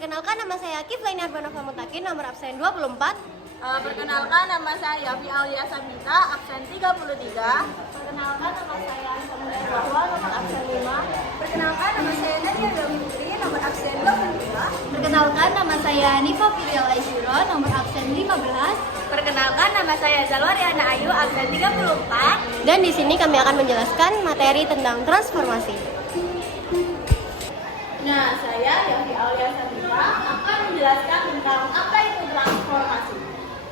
Perkenalkan, nama saya Kiflaini Arbanova Mutakin, nomor absen 24. Perkenalkan, nama saya Yafi Aulia Sabita, absen 33. Perkenalkan, nama saya Samuel Bahwa, nomor absen 5. Perkenalkan, nama saya Nadia Putri, nomor absen 22. Perkenalkan, nama saya Nifa Filial Aisyuro, nomor absen 15. Perkenalkan, nama saya Zalwariana Ayu, absen 34. Dan di sini kami akan menjelaskan materi tentang transformasi. Nah, saya Yafi Aulia Sabita akan menjelaskan tentang apa itu transformasi.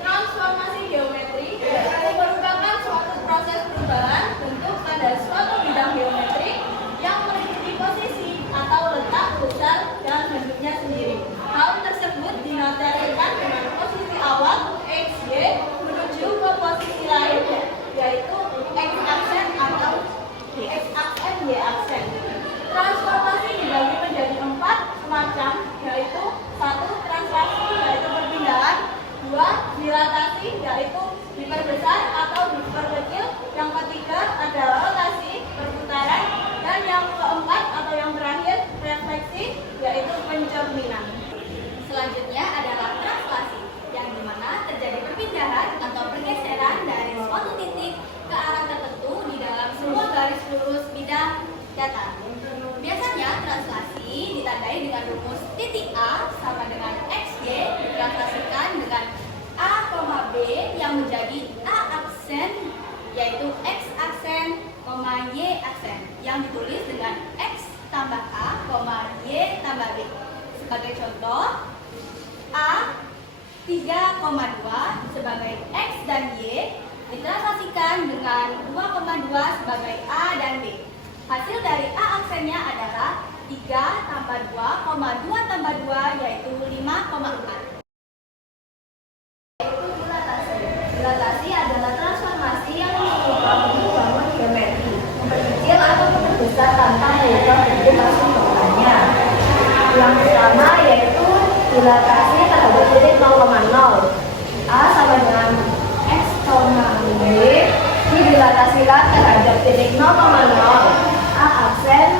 Transformasi geometri itu merupakan suatu proses perubahan bentuk pada suatu bidang geometri yang meliputi posisi atau letak besar dan bentuknya sendiri. Hal tersebut dinotasikan dengan posisi awal x, y menuju ke posisi lain yaitu x aksen atau x aksen, y aksen. Transformasi dibagi menjadi 4 macam, yaitu 1. Translasi, yaitu perpindahan. 2. Dilatasi, yaitu diperbesar atau diperkecil. Yang ketiga adalah rotasi, perputaran. Dan yang keempat atau yang terakhir, refleksi, yaitu pencerminan. Selanjutnya adalah translasi, yang dimana terjadi perpindahan atau pergeseran dari suatu titik ke arah tertentu di dalam sebuah garis lurus bidang data. Biasanya translasi ditandai dengan rumus titik A sama dengan XY ditranslasikan dengan A, B yang menjadi A aksen, yaitu X aksen, Y aksen, yang ditulis dengan X tambah A, Y tambah B. Sebagai contoh, A 3,2 sebagai X dan Y ditranslasikan dengan 2,2 sebagai A dan B. Hasil dari A aksennya adalah 3 tambah 2, 2 tambah 2 yaitu 5,4. Yaitu dilatasi. Dilatasi adalah transformasi yang merupakan membangun geometri, memperkecil atau memperbesar tanpa mengubah bentuk asal bentuknya. Yang pertama yaitu dilatasi terhadap titik 0,0. A sama dengan X, Y dilatasikan terhadap titik 0,0. A aksen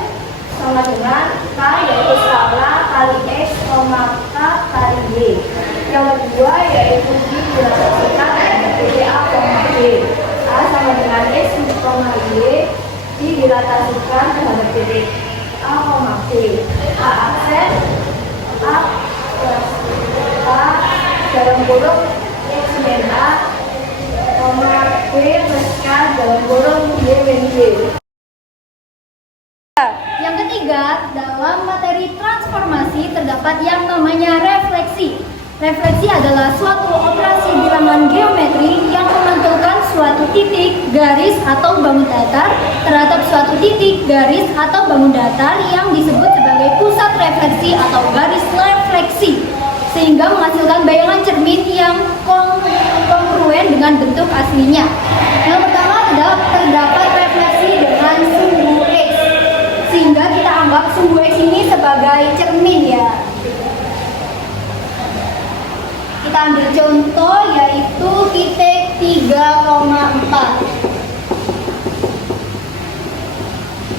sama dengan K, yaitu skala kali X, K kali Y. Yang kedua yaitu Y dilatasikan terhadap titik A, B. A sama dengan X, Y dilatasikan terhadap titik A, B. A aksen A plus K dalam kurung X min A, B plus K dalam kurung Y min Y. Yang ketiga, dalam materi transformasi terdapat yang namanya refleksi. Refleksi adalah suatu operasi bilangan geometri yang memantulkan suatu titik, garis, atau bangun datar terhadap suatu titik, garis, atau bangun datar yang disebut sebagai pusat refleksi atau garis refleksi, sehingga menghasilkan bayangan cermin yang kongruen dengan bentuk aslinya. Yang pertama terdapat refleksi dengan sumbu X, sehingga kita anggap sumbu X ini sebagai cermin ya. Kita ambil contoh yaitu titik 3,4.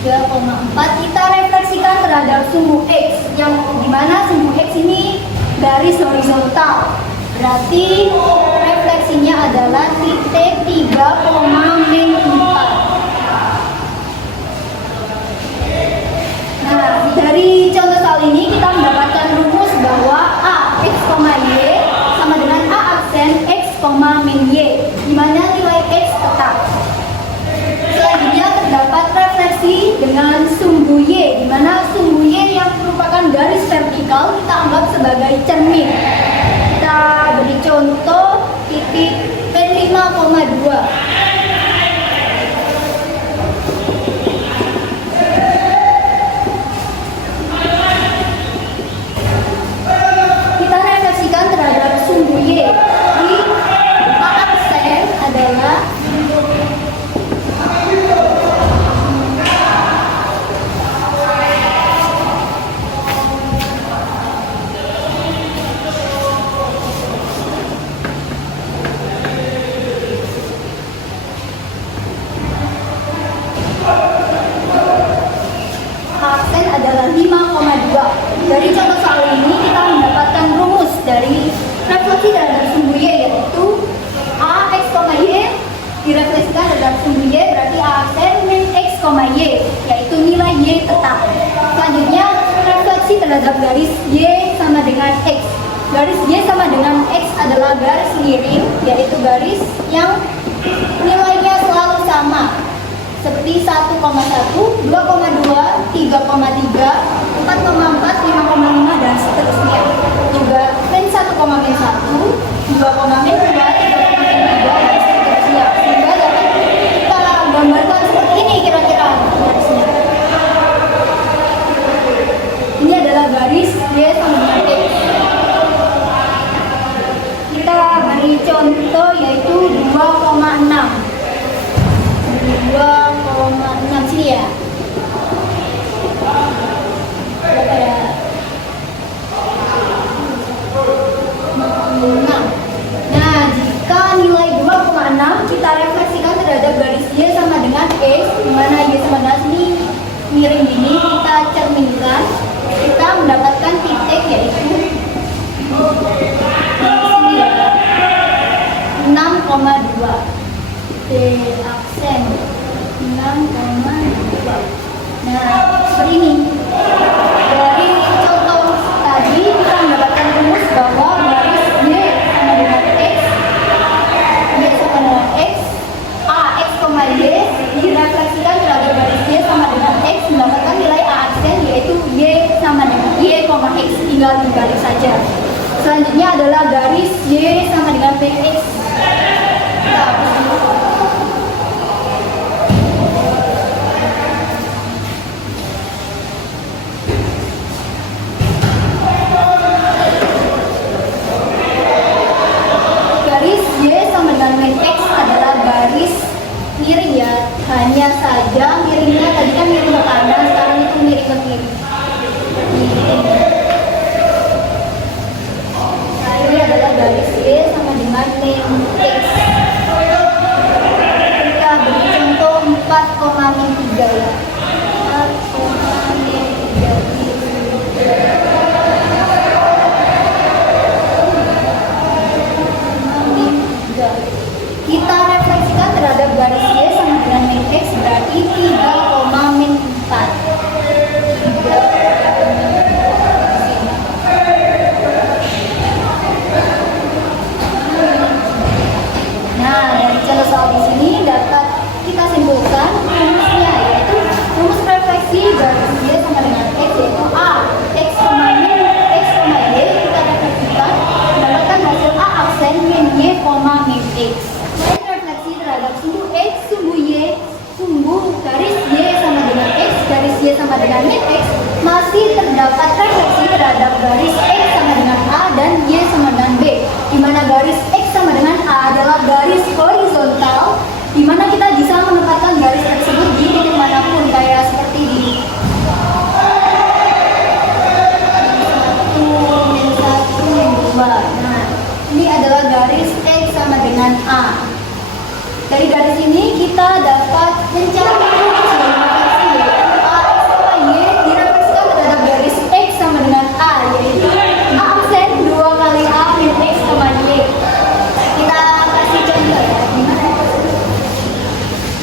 3,4 kita refleksikan terhadap sumbu X, yang dimana sumbu X ini garis horizontal. Berarti refleksinya adalah titik 3,4. Nah, dari contoh soal ini kita mendapatkan rumus bahwa A, X, Y sama dengan A aksen X, min Y, di mana nilai X tetap. Selanjutnya terdapat refleksi dengan sumbu Y, di mana sumbu Y yang merupakan garis vertikal kita anggap sebagai cermin. Kita beri contoh titik P5,2. direfleksikan terhadap sumbu Y berarti A aksen min X, Y, yaitu nilai Y tetap. Selanjutnya, refleksi terhadap garis Y sama dengan X. Garis Y sama dengan X adalah garis miring, yaitu garis yang nilainya selalu sama, seperti 1,1, 2,2, 3,3, 4,4, 5,5, dan seterusnya. Juga min 1, min 1, 2, min 2, 3,3, dan seterusnya. Sehingga dapat kita gambarkan seperti ini kira-kira garisnya. Ini adalah garis Y sama dengan X. Kita beri contoh yaitu 2,6. 2,6 sini ya. Berapa ya? 6. Nah, jika nilai 2,6 kita refleksikan terhadap garis Y sama dengan X, di mana Y sama dengan ini miring ini, kita cerminkan, kita mendapatkan titik yaitu sini ya, 6,2. D aksen 6,2. Nah, seperti ini. Dari contoh tadi kita mendapatkan rumus bahwa garis Y sama dengan X, Y sama dengan X, A X, Y direfleksikan terhadap garis Y sama dengan X mendapatkan nilai A aksen yaitu Y sama dengan Y, X, tinggal dibalik saja. Selanjutnya adalah garis Y sama dengan PX. Kita hapus dulu. Garis Y sama dengan min X adalah garis miring ya, hanya saja miringnya tadi kan miring ke kanan, sekarang itu miring ke kiri. Nah, ini adalah garis Y sama dengan min X. Kita beri contoh 4,3 ya. 4,3. Kita refleksikan terhadap garis Y sama dengan min X berarti 3,4. Nah, dari contoh soal di sini dapat kita simpulkan rumusnya, yaitu rumus refleksi garis Y sama dengan X yaitu A X, min X, Y kita refleksikan mendapatkan hasil A aksen min Y, min X. Selain refleksi terhadap sumbu X, sumbu Y, sumbu garis Y sama dengan X, garis Y sama dengan min X, masih terdapat refleksi terhadap garis X sama dengan A dan Y sama dengan B, di mana garis X sama dengan A adalah garis horizontal, di mana kita bisa menempatkan garis tersebut di titik manapun, kayak seperti di 1, min 1, min 2. Nah, ini adalah garis X sama dengan A. Dari garis ini kita dapat mencari rumus yang refleksi yaitu A X, Y direfleksikan terhadap garis X sama dengan A, yaitu A aksen 2 kali A min X, Y. Kita kasih contoh ya, gimana?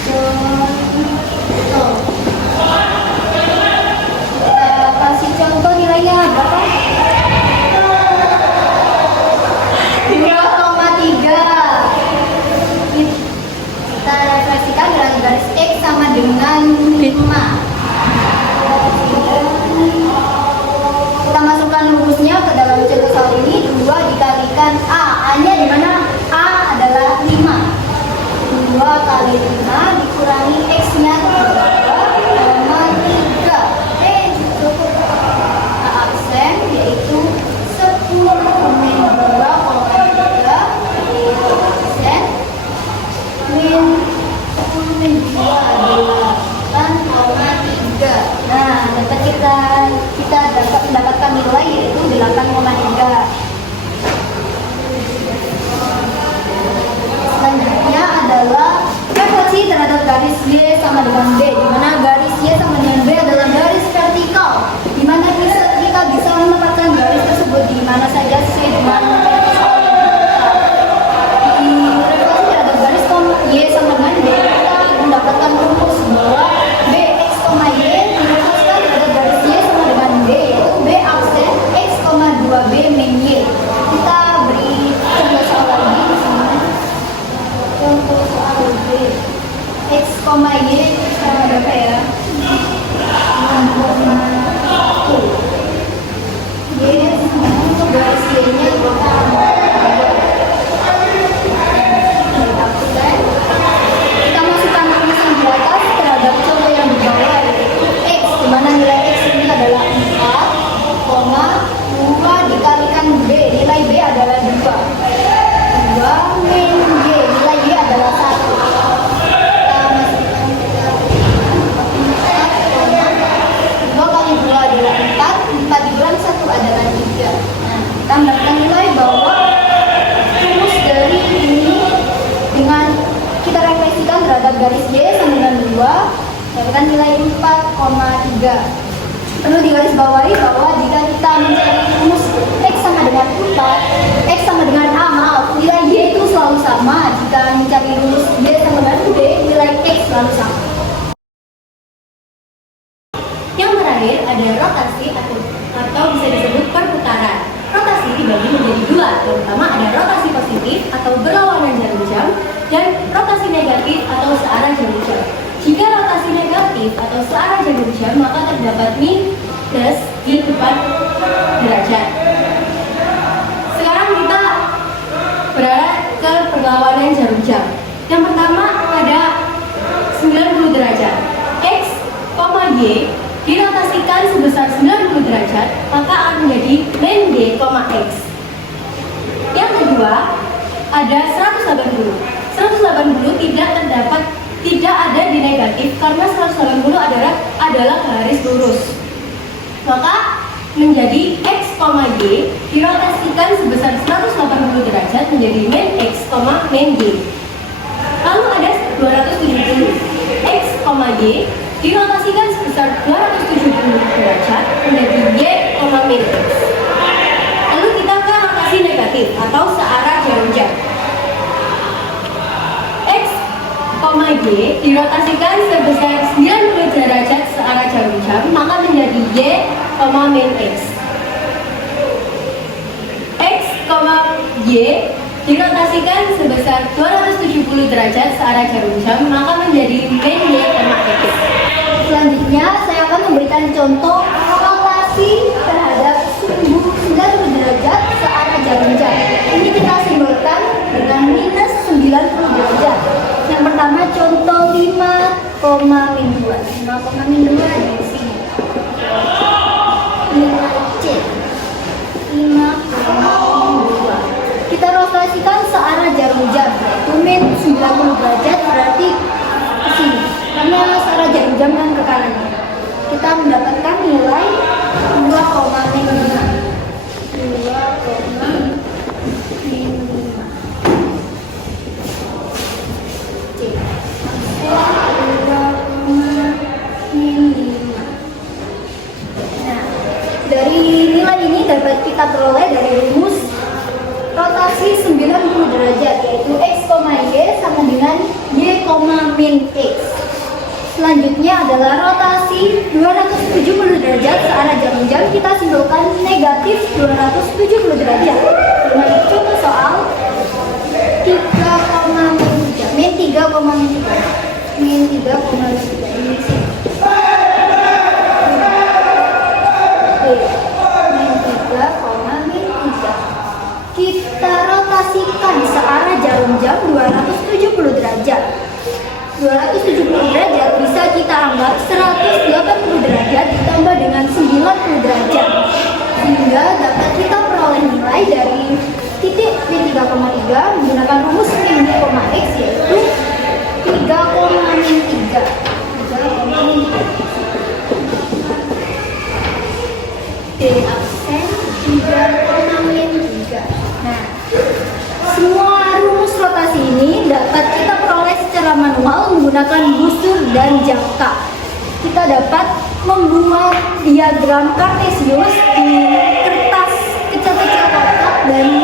Contoh. Kita kasih contoh nilainya berapa? 2,3. Kita refleksikan dengan garis X sama dengan 5. Kita masukkan rumusnya ke dalam contoh soal ini. 2 dikalikan A. A-nya di mana? A adalah 5. 2 kali 5 dikurangi X-nya 3,3. Cukup. A aksen yaitu 10 min 2,3 aksen min 10 min 2 adalah 8,3. Nah, dapat kita dapat mendapatkan nilai yaitu 8,3. Selanjutnya adalah refleksi terhadap garis Y sama dengan B, di mana garis Y sama dengan B adalah garis vertikal, di mana kita bisa menempatkan garis tersebut di mana saja sesuai dengan soal yang kita. Di refleksi terhadap garis Y sama dengan B koma Y sama berapa ya? 6,1. Y untuk garis Y-nya kita masukkan rumus yang di atas terhadap contoh yang di bawah, yaitu X, di mana nilai X ini adalah 4,2 dikalikan B, nilai B adalah 2 min Y, nilai Y adalah 1. Tambahkan nilai bahwa rumus dari ini dengan kita refleksikan terhadap garis Y sama dengan 2 dapatkan nilai 4,3. Perlu digarisbawahi bahwa jika kita mencari rumus X sama dengan 4, X sama dengan A, maaf, nilai Y itu selalu sama. Jika mencari rumus Y sama dengan B, nilai X selalu sama. Yang terakhir ada rotasi atau bisa disebut perputaran. Rotasi dibagi menjadi dua, terutama ada rotasi positif atau berlawanan jarum jam dan rotasi negatif atau searah jarum jam. Jika rotasi negatif atau searah jarum jam, maka terdapat minus di depan derajat. Sekarang kita beralih ke perlawanan jarum jam. Yang pertama ada 90 derajat. X, Y dirotasikan sebesar 90 derajat, maka akan menjadi min Y, X. Yang kedua, ada 180. 180 tidak ada di negatif karena 180 adalah garis lurus. Maka menjadi X, Y dirotasikan sebesar 180 derajat menjadi min X, min Y. Lalu ada 270. X, Y dirotasikan sebesar 270 derajat menjadi Y, min X. Lalu kita ke rotasi negatif atau searah jarum jam. X, Y dirotasikan sebesar 90 derajat searah jarum jam, maka menjadi Y, min X. X, Y dirotasikan sebesar 270 derajat searah jarum jam, maka menjadi min Y, X. Selanjutnya saya akan memberikan contoh rotasi terhadap 90 derajat searah jarum jam. Ini kita simbolkan dengan minus 90 derajat. Yang pertama contoh 5,2. 5,2 di sini. Nilai C 5,2. Kita rotasikan searah jarum jam, yaitu min 90 derajat berarti ke sini. Karena searah jarum jam kan ke kanan. Kita mendapatkan nilai 2,5. 2,5. C. 2,5. Nah, dari nilai ini dapat kita peroleh dari rumus rotasi 90 derajat, yaitu X, Y sama dengan Y, min X. Selanjutnya adalah rotasi 270 derajat searah jarum jam. Kita simbolkan negatif 270 derajat. Dengan contoh soal 3,3 min 3,3 min 3,3 ini sih. Min 3,3. Kita rotasikan searah jarum jam 270 derajat. 270 derajat bisa kita anggap 180 derajat ditambah dengan 90 derajat, sehingga dapat kita peroleh nilai dari titik min 3,3 menggunakan rumus min Y, X, yaitu 3,3. D absen 3,3. Nah, semua rumus rotasi ini dapat kita peroleh secara manual menggunakan busur dan jangka. Kita dapat membuat diagram kartesius di kertas kecil-kecil kotak dan